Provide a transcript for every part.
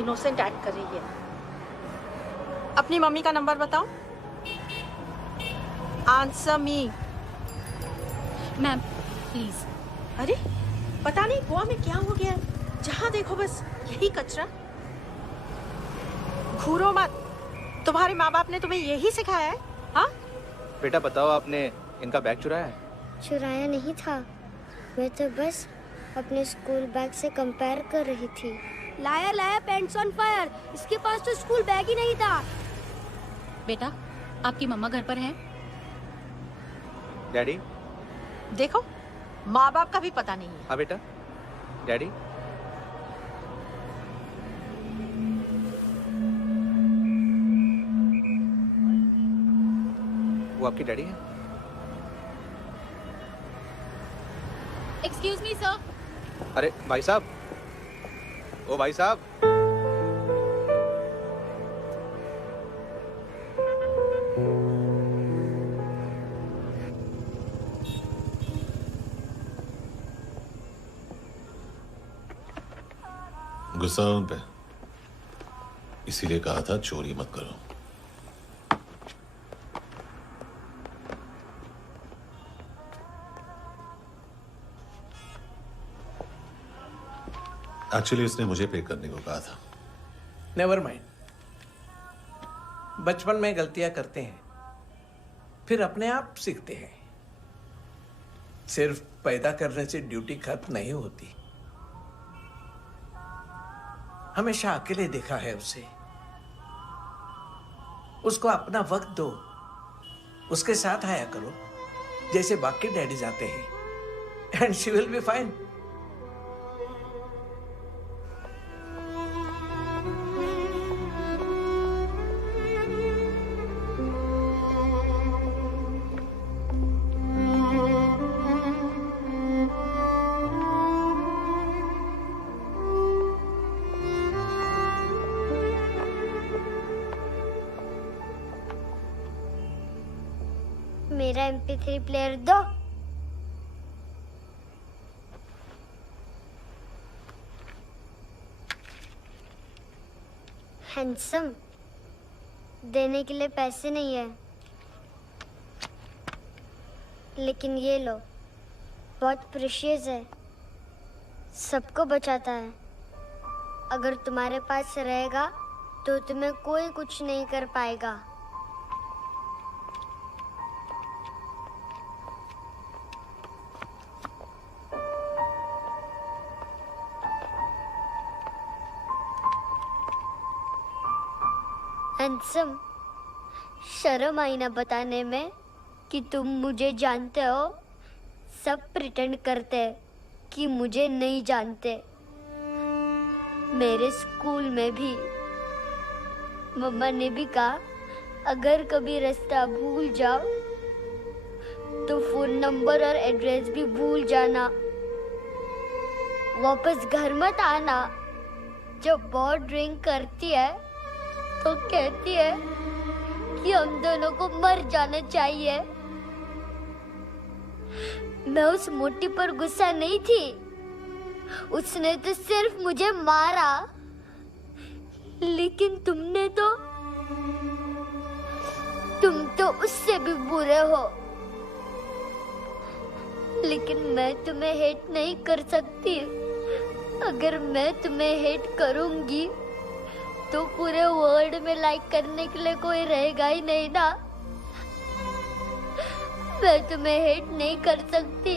Innocent act कर रही है। अपनी मम्मी का नंबर बताओ। Answer me. Ma'am please. अरे पता नहीं गोवा में क्या हो गया है, जहाँ देखो बस यही कचरा। घूरो मत, तुम्हारे माँ बाप ने तुम्हें यही सिखाया है? हाँ बेटा बताओ, आपने इनका बैग चुराया है? चुराया नहीं था, मैं तो बस अपने स्कूल बैग से कंपेयर कर रही थी। लाया लाया पैंट्स ऑन फायर, इसके पास तो स्कूल बैग ही नहीं था। बेटा आपकी मम्मा घर पर हैं? डैडी? देखो माँ बाप का भी पता नहीं है। हाँ बेटा। डैडी? वो आपकी डैडी है? Excuse me sir. अरे भाई साहब, ओ भाई साहब। गुस्सा उन पे, इसीलिए कहा था चोरी मत करो। एक्चुअली उसने मुझे पे करने को कहा था। नेवर माइंड, बचपन में गलतियां करते हैं, फिर अपने आप सीखते हैं। सिर्फ पैदा करने से ड्यूटी खत्म नहीं होती। हमेशा अकेले देखा है उसे। उसको अपना वक्त दो, उसके साथ आया करो जैसे बाकी डैडीज आते हैं, and she will be fine. मेरा MP3 प्लेयर दो। हैंडसम, देने के लिए पैसे नहीं है, लेकिन ये लो, बहुत प्रेशियस है, सबको बचाता है। अगर तुम्हारे पास रहेगा तो तुम्हें कोई कुछ नहीं कर पाएगा। हैंडसम, शर्म आई ना बताने में कि तुम मुझे जानते हो। सब प्रिटेंड करते हैं कि मुझे नहीं जानते। मेरे स्कूल में भी मम्मा ने भी कहा, अगर कभी रास्ता भूल जाओ तो फोन नंबर और एड्रेस भी भूल जाना। वापस घर मत आना। जब बहुत ड्रिंक करती है तो कहती है कि हम दोनों को मर जाना चाहिए। मैं उस मोटी पर गुस्सा नहीं थी, उसने तो सिर्फ मुझे मारा। लेकिन तुम तो उससे भी बुरे हो। लेकिन मैं तुम्हें हेट नहीं कर सकती। अगर मैं तुम्हें हेट करूंगी तो पूरे वर्ल्ड में लाइक करने के लिए कोई रहेगा ही नहीं ना। मैं तुम्हें हेट नहीं कर सकती।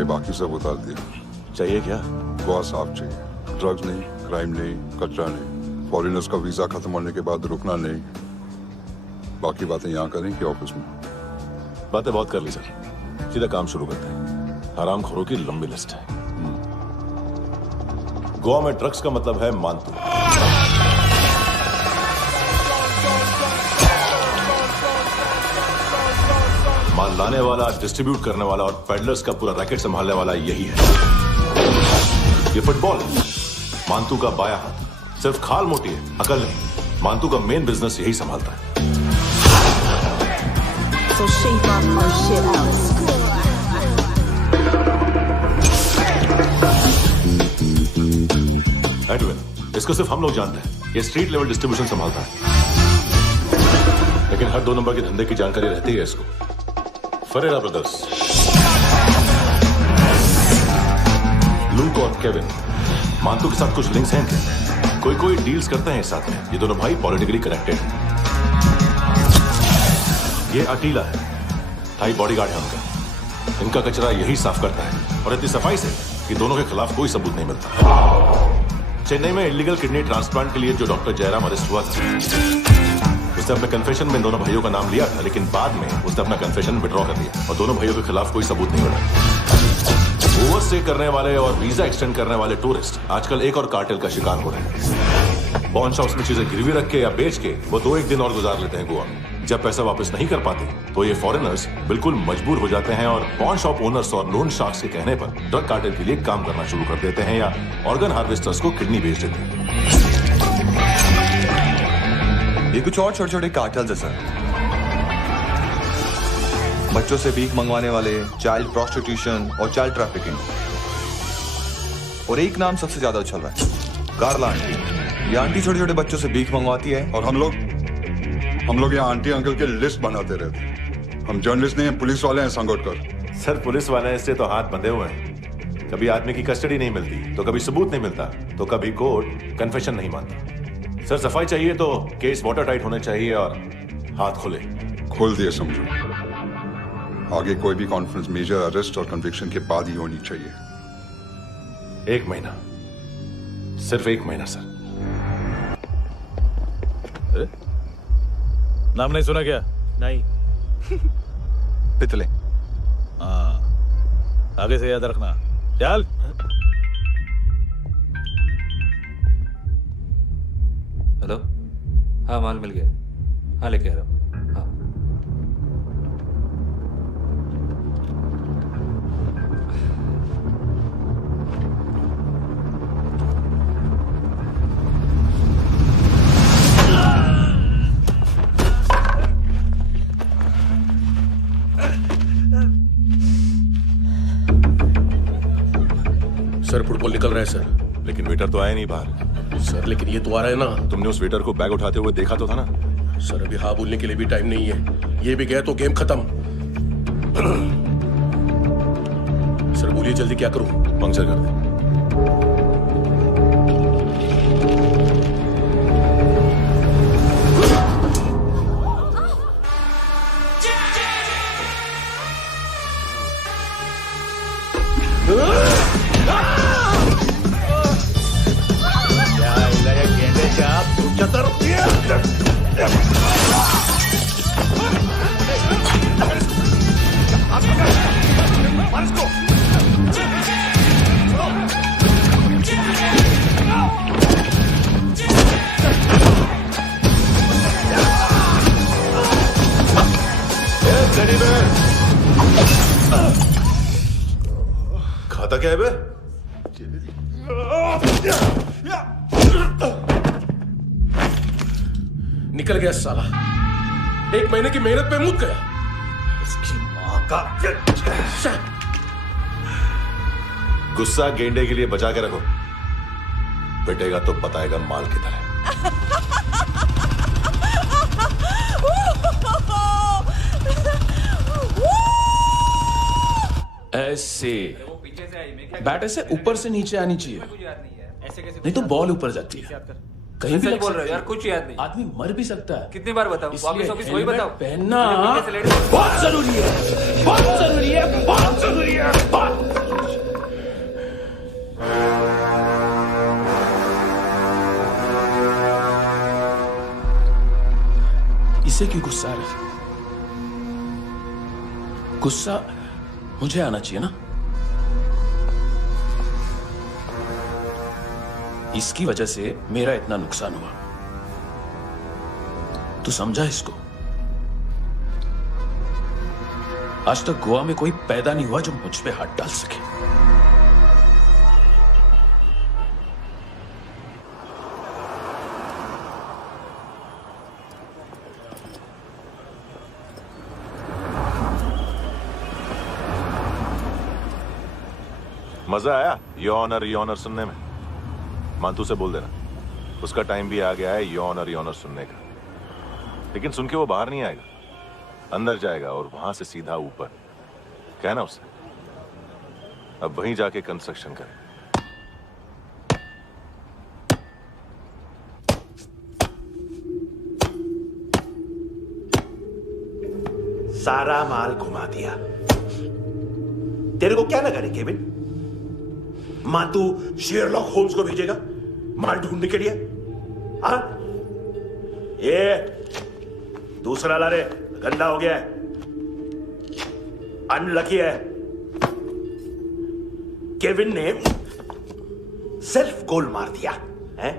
पहले बाकी सब उतार दिए। चाहिए क्या? गोवा साफ चाहिए, ड्रग्स नहीं, क्राइम नहीं, कचरा नहीं, फॉरेनर्स का वीजा खत्म होने के बाद रुकना नहीं। बाकी बातें यहाँ करें कि ऑफिस में? बातें बहुत कर ली सर, सीधा काम शुरू करते हैं। हरामखोरों की लंबी लिस्ट है। गोवा में ड्रग्स का मतलब है मानतू। माल लाने वाला, डिस्ट्रीब्यूट करने वाला और पेडलर्स का पूरा रैकेट संभालने वाला यही है। ये फुटबॉल मानतू का बाया हाथ, सिर्फ खाल मोटी है, अकल नहीं। मानतू का मेन बिजनेस यही संभालता है। So shape up our shit out. Edwin, इसको सिर्फ हम लोग जानते हैं। ये स्ट्रीट लेवल डिस्ट्रीब्यूशन संभालता है, लेकिन हर 2 नंबर के धंधे की जानकारी रहती है इसको। फरेरा ब्रदर्स, लूक और केविन, मानतू के साथ कुछ लिंक्स हैं क्या? कोई डील्स करते हैं साथ में। ये दोनों भाई पॉलिटिकली कनेक्टेड हैं। ये अटीला है, थाई बॉडीगार्ड है उनका। इनका कचरा यही साफ करता है, और इतनी सफाई से कि दोनों के खिलाफ कोई सबूत नहीं मिलता। चेन्नई में इलीगल किडनी ट्रांसप्लांट के लिए जो डॉक्टर जयराम अरेस्ट हुआ था, उसने अपने कन्फेशन में दोनों भाइयों का नाम लिया था, लेकिन बाद में उसने अपना कन्फेशन विड्रॉ कर दिया और दोनों भाइयों के खिलाफ कोई सबूत नहीं मिला। ओवरस्टे करने वाले और वीजा एक्सटेंड करने वाले टूरिस्ट आजकल एक और कार्टेल का शिकार हो रहे हैं। पॉन शॉप्स में चीजें गिरवी रख के या बेच के वो 2-1 दिन और गुजार लेते हैं गोवा में। जब पैसा वापस नहीं कर पाते तो ये फॉरेनर्स बिल्कुल मजबूर हो जाते हैं और पॉन शॉप ओनर्स और लोन शार्क्स के कहने पर ड्रग कार्टेल के लिए काम करना शुरू कर देते हैं या ऑर्गन हार्वेस्टर्स को किडनी बेच देते हैं। ये कुछ और छोटे छोटे कार्टेल्स है सर। बच्चों से भीख मंगवाने वाले, चाइल्ड प्रोस्टिट्यूशन और चाइल्ड ट्रैफिकिंग। और एक नाम सबसे ज्यादा उछल रहा है, कार्ला आंटी। ये आंटी छोटे छोटे बच्चों से भीख मंगवाती है। और हम लोग यहाँ आंटी अंकल के लिस्ट बनाते रहते हैं। हम जर्नलिस्ट नहीं हैं, पुलिस वाले हैं संगोटकर। सर पुलिस वाले हैं, इससे तो हाथ बंधे हुए हैं। कभी आदमी की कस्टडी नहीं मिलती, तो कभी सबूत नहीं मिलता, तो कभी कोर्ट कन्फेशन नहीं मानता। सर सफाई चाहिए तो केस वाटर टाइट होने चाहिए और हाथ खुले। खोल दिए समझो। आगे कोई भी कॉन्फ्रेंस मेजर अरेस्ट और कन्विक्शन के बाद ही होनी चाहिए। 1 महीना, सिर्फ 1 महीना सर। नाम नहीं सुना क्या? नहीं। पितले। हाँ, आगे से याद रखना। चल। हेलो, हाँ माल मिल गया। हाँ लेके आ रहा हूँ। हाँ सर फुटबॉल निकल रहा है सर। लेकिन वेटर तो आया नहीं बाहर। सर लेकिन ये तो आ रहा है ना। तुमने उस वेटर को बैग उठाते हुए देखा तो था ना? सर अभी हाँ बोलने के लिए भी टाइम नहीं है। ये भी गया तो गेम खत्म। सर बोलिए जल्दी क्या करूं? पंक्चर कर दे। खाता क्या है बे? निकल गया साला। 1 महीने की मेहनत पे मुक गया। उसकी मां का गुस्सा गेंडे के लिए बचा के रखो, पिटेगा तो बताएगा माल किधर है। ऐसे बैट ऐसे ऊपर से नीचे आनी चाहिए, नहीं तो बॉल ऊपर जाती है। कहीं भी बोल रहे हो यार, कुछ याद नहीं। आदमी मर भी सकता है। कितनी बार बताऊं? वापस वही बताओ। पहनना बहुत जरूरी है, बहुत जरूरी है, बहुत जरूरी है। इसे क्यों गुस्सा आ रहा? गुस्सा मुझे आना चाहिए ना। इसकी वजह से मेरा इतना नुकसान हुआ। तू समझा इसको? आज तक गोवा में कोई पैदा नहीं हुआ जो मुझ पे हाथ डाल सके। मजा आया यॉनर सुनने में? मांतू से बोल देना उसका टाइम भी आ गया है यॉनर सुनने का। लेकिन सुन के वो बाहर नहीं आएगा, अंदर जाएगा और वहां से सीधा ऊपर। कहना उसे अब वहीं जाके कंस्ट्रक्शन करे। सारा माल घुमा दिया। तेरे को क्या लगा रे केविन? मातू शेरलॉक होम्स को भेजेगा माल ढूंढने के लिए? हाँ, ये दूसरा ला रे, गंदा हो गया है, अनलकी है। केविन ने सेल्फ गोल मार दिया है?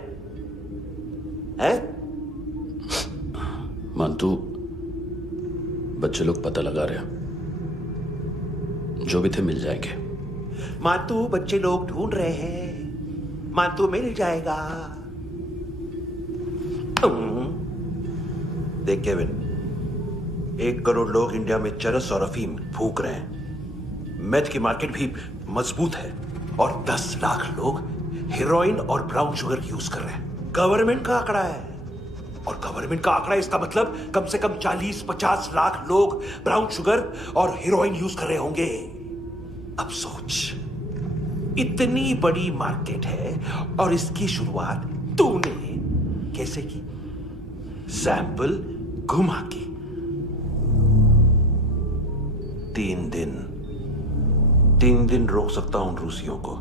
मांतू, बच्चे लोग पता लगा रहे हैं, जो भी थे मिल जाएंगे। मातू बच्चे लोग ढूंढ रहे हैं, मातू मिल जाएगा। देख केविन, 1 करोड़ लोग इंडिया में चरस और अफीम फूक रहे हैं। मेथ की मार्केट भी मजबूत है और 10 लाख लोग हेरोइन और ब्राउन शुगर यूज कर रहे हैं। गवर्नमेंट का आंकड़ा है, और गवर्नमेंट का आंकड़ा इसका मतलब कम से कम 40-50 लाख लोग ब्राउन शुगर और हेरोइन यूज कर रहे होंगे। अब सोच, इतनी बड़ी मार्केट है और इसकी शुरुआत तूने कैसे की? सैंपल घुमा के। 3 दिन रोक सकता हूं रूसियों को,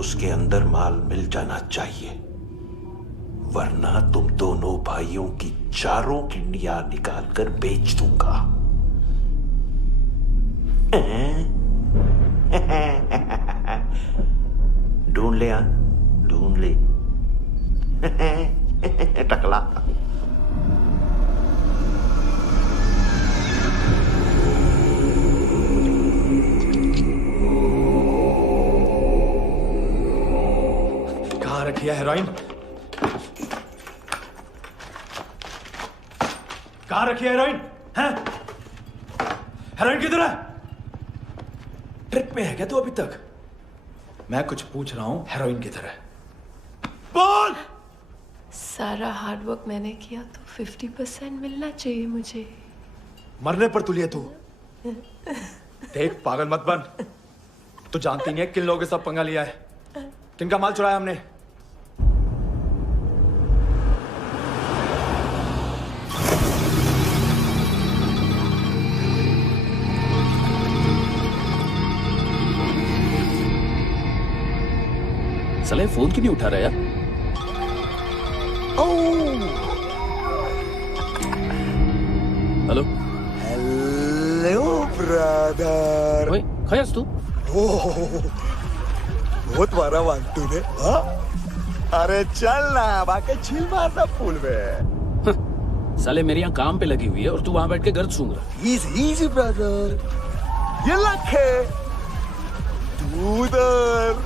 उसके अंदर माल मिल जाना चाहिए, वरना तुम दोनों भाइयों की 4 किडनियां निकालकर बेच दूंगा। ढूंढ ले, ढूंढ ले टकला। कहाँ रखी है हेरोइन? कहाँ रखी है हेरोइन? हैं? हेरोइन किधर है? ट्रिप में है क्या तू अभी तक? मैं कुछ पूछ रहा हूं, हेरोइन किधर है? बोल! सारा हार्डवर्क मैंने किया तो 50% मिलना चाहिए मुझे। मरने पर तुलिए तू। देख, पागल मत बन। तू जानती नहीं है किन लोगों के साथ पंगा लिया है, किनका माल चुराया हमने। साले फोन क्यों नहीं उठा रहा यार? Hello hello brother. ओए, खयास तू? बहुत मारा वांटू ने। हाँ? अरे चल ना, बाकी छील मारना पुल में। साले मेरी यहाँ काम पे लगी हुई है और तू वहां बैठ के गर्द सूंघ रहा। इजी ब्रदर, ये लक है। तू उधर,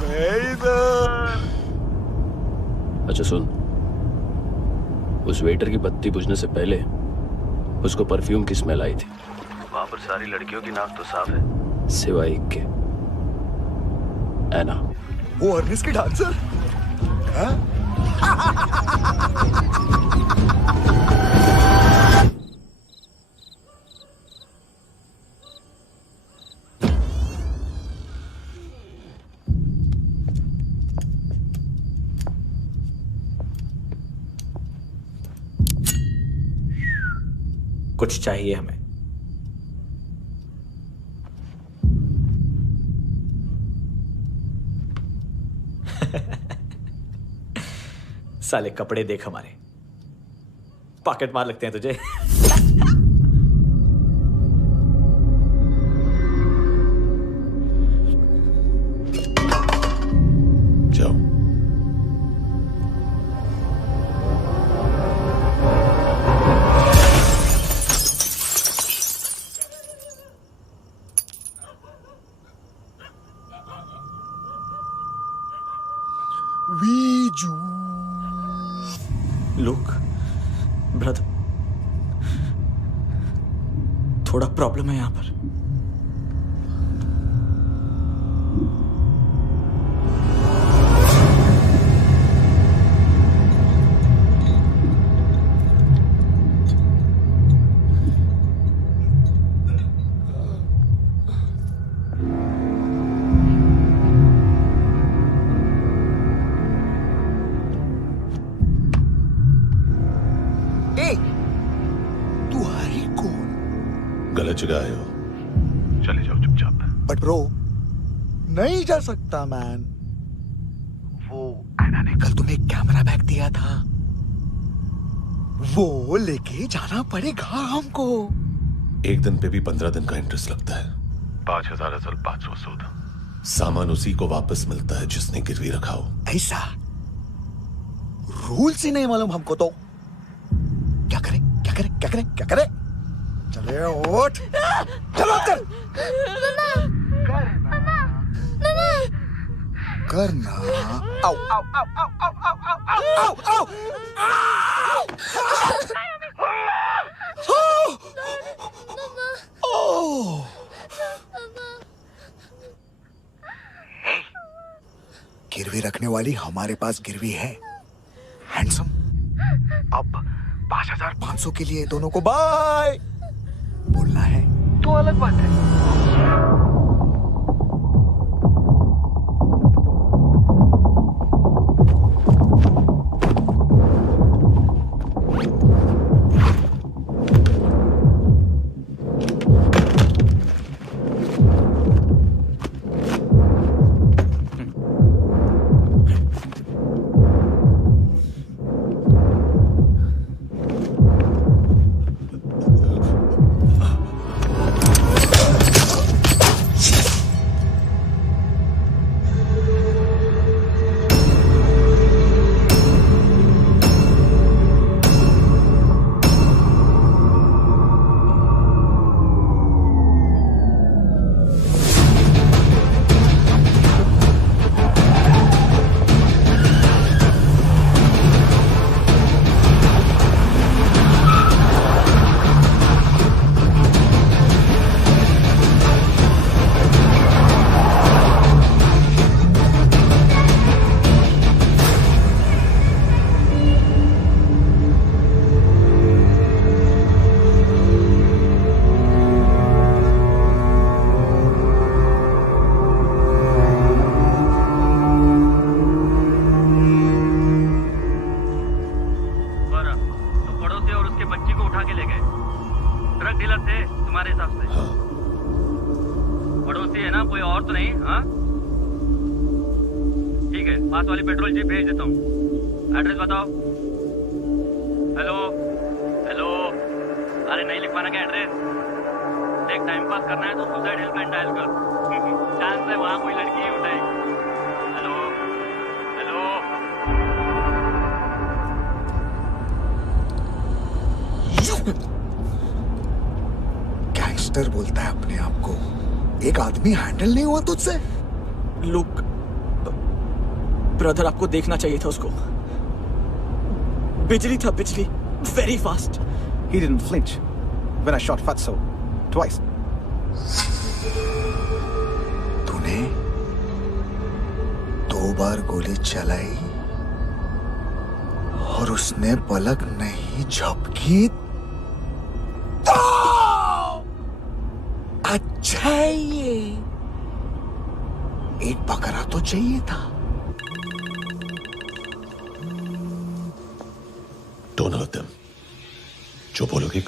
मैं इधर। अच्छा सुन, उस वेटर की बत्ती बुझने से पहले उसको परफ्यूम की स्मेल आई थी। वहां पर सारी लड़कियों की नाक तो साफ है, सिवाय एक के, एना। वो अर्निस की डांसर? हाँ? कुछ चाहिए हमें। साले कपड़े देख हमारे, पॉकेट मार लगते हैं तुझे। जाओ। वीजू लुक ब्रदर, थोड़ा प्रॉब्लम है यहाँ पर। तू है कौन? गलत जगह आए हो, चले जाओ चुपचाप। बट ब्रो, नहीं जा सकता मैन। वो एना ने कल तुम्हें कैमरा बैग दिया था, वो लेके जाना पड़ेगा हमको। एक दिन पे भी 15 दिन का इंटरेस्ट लगता है। 5,000 असल 500 सूद। सामान उसी को वापस मिलता है जिसने गिरवी रखा हो। ऐसा रूल से नहीं मालूम हमको तो। क्या करें क्या करें क्या करें क्या करें? चले उठ, चलो कर करना। आओ आओ आओ आओ आओ आओ आओ आओ आओ। गिरवी रखने वाली हमारे पास गिरवी है। हैंडसम, अब 5,500 के लिए दोनों को बाय बोलना है तो अलग बात है। पास वाली पेट्रोल जीप भेज देता हूँ। एड्रेस बताओ। हेलो हेलो, अरे नहीं लिख पाना क्या एड्रेस? देख टाइम पास करना है तो सुसाइड हेल्पलाइन डायल कर। चांस है वहाँ कोई लड़की ही उठाएगी। हेलो हेलो, गैंगस्टर बोलता है अपने आप को। एक आदमी हैंडल नहीं हुआ तुझसे? लुक ब्रदर, आपको देखना चाहिए था उसको। बिजली था, बिजली, very fast. He didn't flinch when I shot Fatso twice. तूने 2 बार गोली चलाई और उसने पलक नहीं झपकी तो अच्छा है ये। एक बकरा तो चाहिए था। Don't hurt them. जो बोलोगे